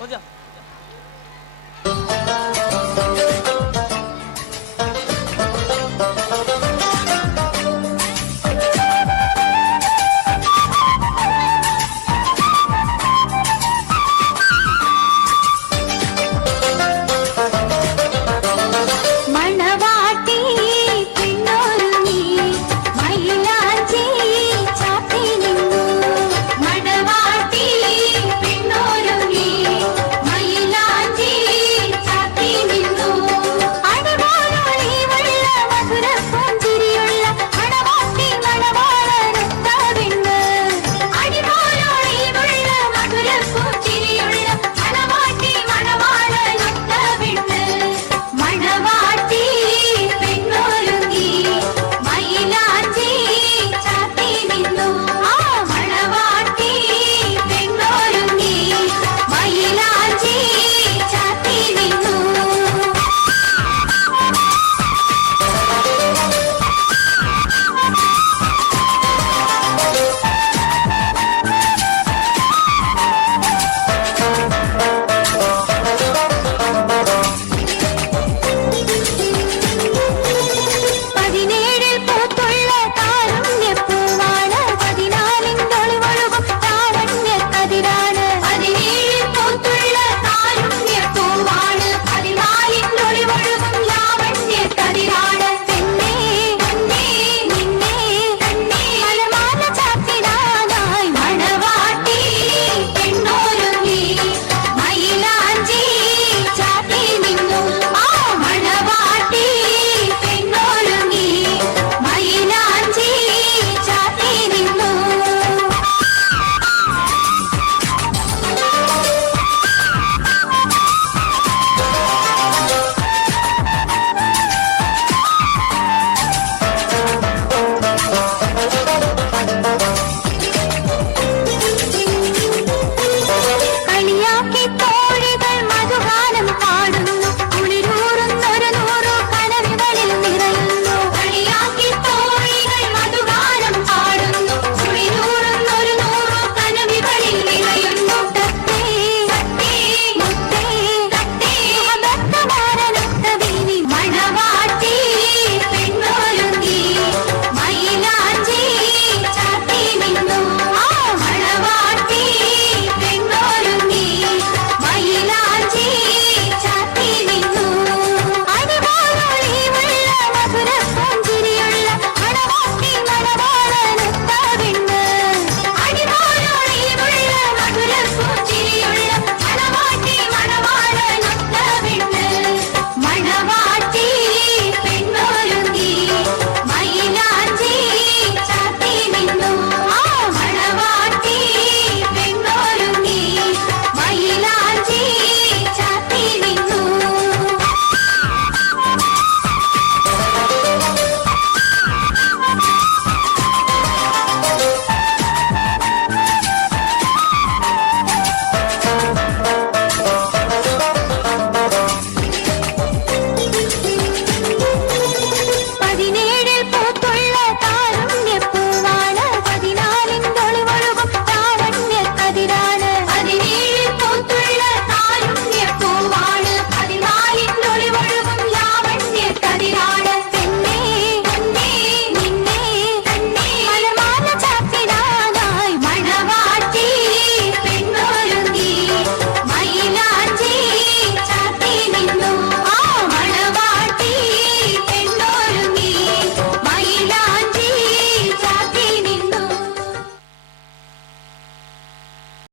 都这。